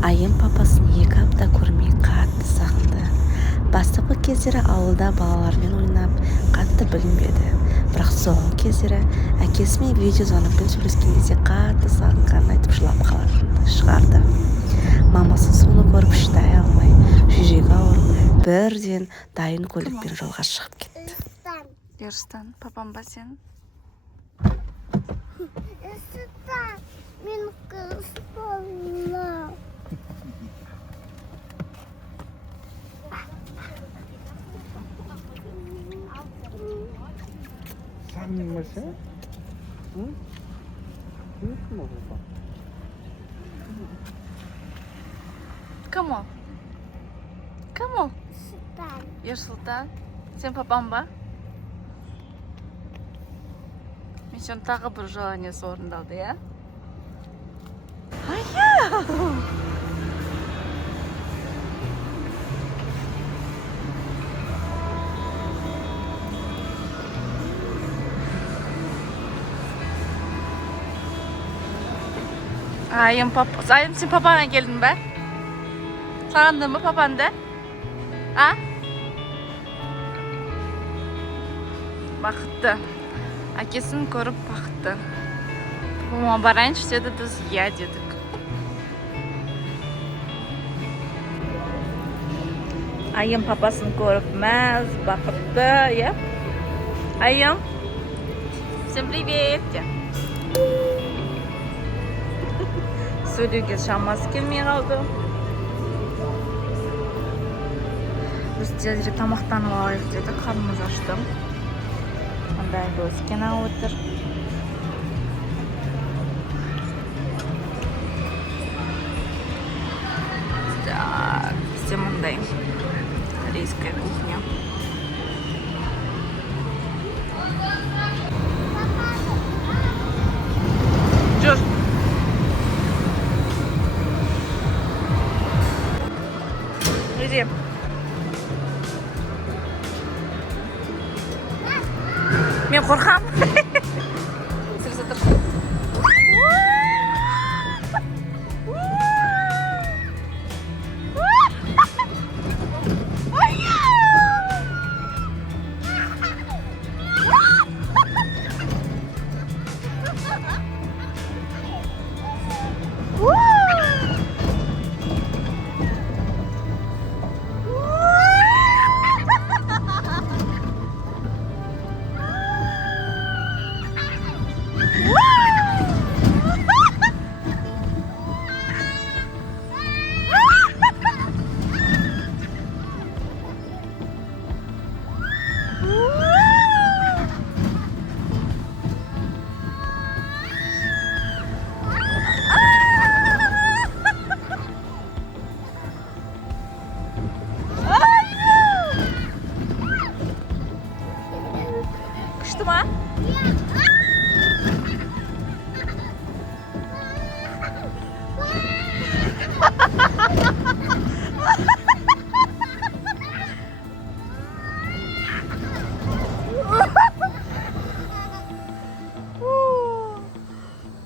Айым папасын 2 апта көрмей қатты сағынды. Бастапқы кездері ауылда балалармен ойнап, қатты білінбеді. Бірақ соңғы кездері әкесімен видеозвонокпен сөйлескен кезде қатты сағынғанын айтып жылап қалатынды шығарды. Мамасы соны көріп шыдай алмай, жүрегі ауырып, бірден дайын көлікпен жолға шығып кетті. Ерстан, папам ба сен? Ерстан, мен қыз болам. Sen misin? Hı? Büyük mü oldu? Come on. Come on. Ерстан. Ерсұлтан, сен папам ба? Мен үшін тағы бір желаниесі орындалды, я? Ая! Ayım sen papana geldin be? Sağındın mı papan de? Ha? Бақытты. Әкесін көріп бақытты. Мама барайыншы деді, біз иә дедік. Айым папасын көріп мәз, бақытты, иә? Айым, всем привет! Сөйлеуге шамасы келмей қалды. Біз тезірек тамақтанып алайық деді, қарнымыз ашты. Онда өскен отыр. Так, бізде мұндай корейская кухня. Жүр. Иди. Мен қорқам. Сырса тұр. Күшті ма?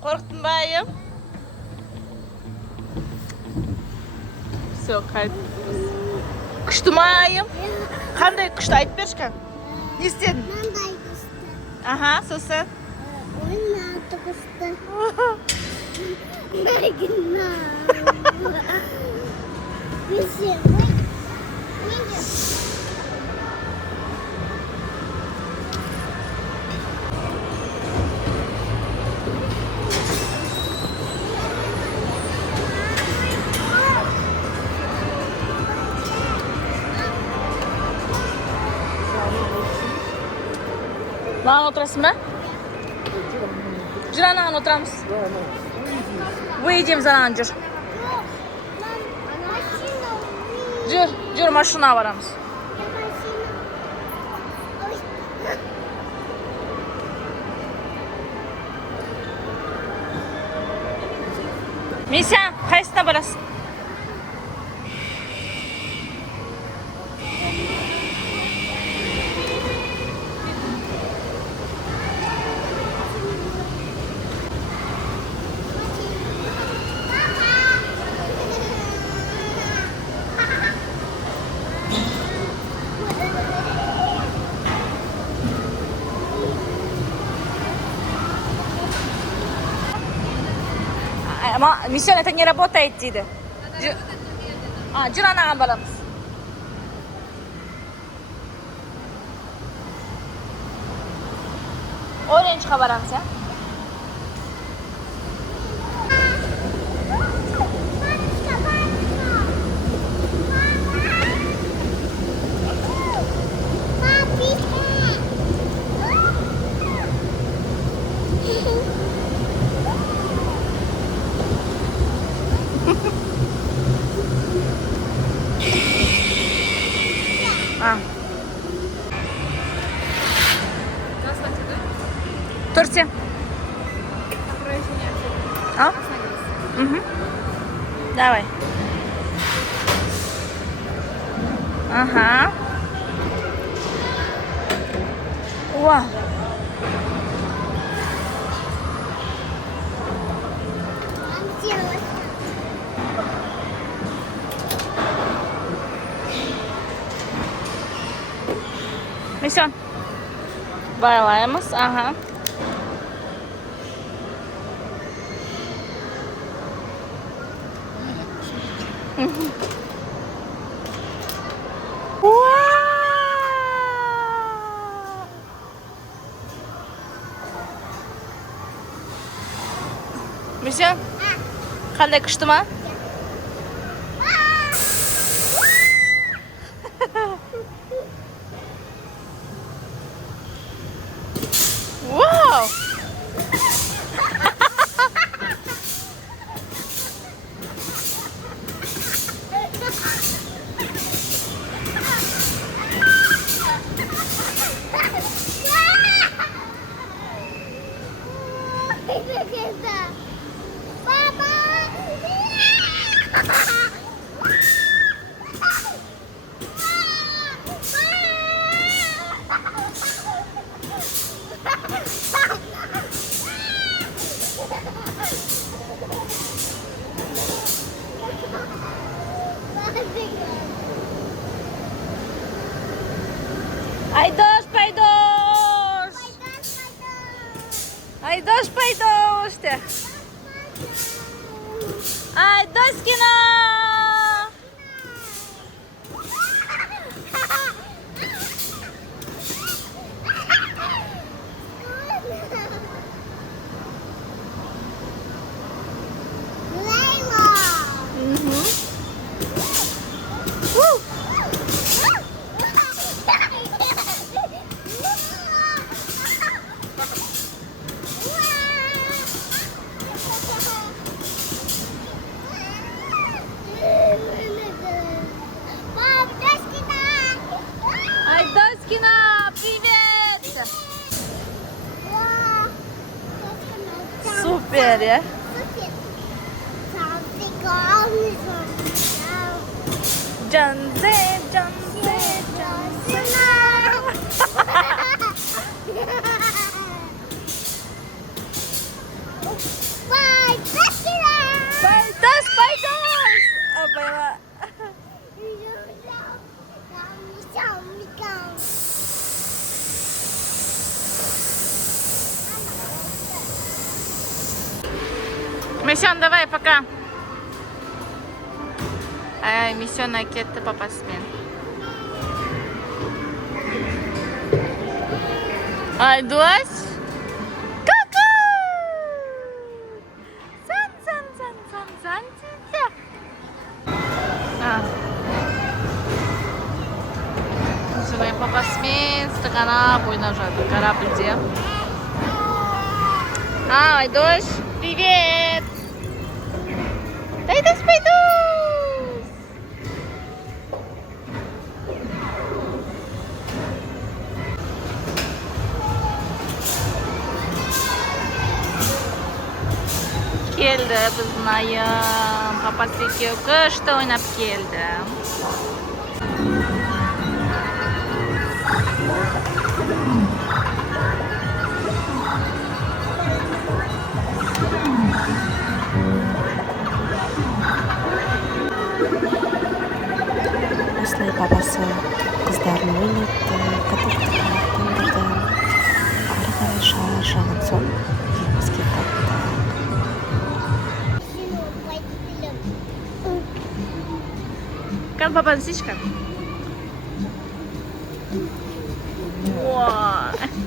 Қорқтың ба, айым? Все, қайдымыз. Күшті ма, айым? Қандай күшті айтып берші. Не істедің? Мындай күшті. Аха, сосын. Ойнатты күшті. Мәргіна. Күші. Mağan oturasın mı? Jür anağın oturamız. Uyuyacağım sana jür. Jür maşına varamız. Misa, қайсына барасың? Миссион, это не работает дейді. Жүр анаған барамыз. Оранжға барамыз, а? Турция. А? Угу. Давай. Ага. Вау. Миссион. Байлаймыз. Ага. Миссион, қандай күшті ма? Вау! Айдос, пайдос! Айдос, пайдос! Айдос, кино! Супер, я? Джанзе, Джанзе, Джанзе. Пайдос, пайдос! Опа, Миссион, давай, пока. Миссион кетті папасымен. Айдос. Ку-ку! Сан дейді. Сонымен папасымен стығанап ойнап жатыр корабльде. Айдос, привет! Айдос, пайдос! Келді біздің айым. Папасы екеуі күшті ойнап келді. Осылай бабасы қыздарын ойнатты, катафотқа аттандырды. Ары қарай шаршаған соң үйімізге қайттық. Кан папаны сүйші кан. Ой.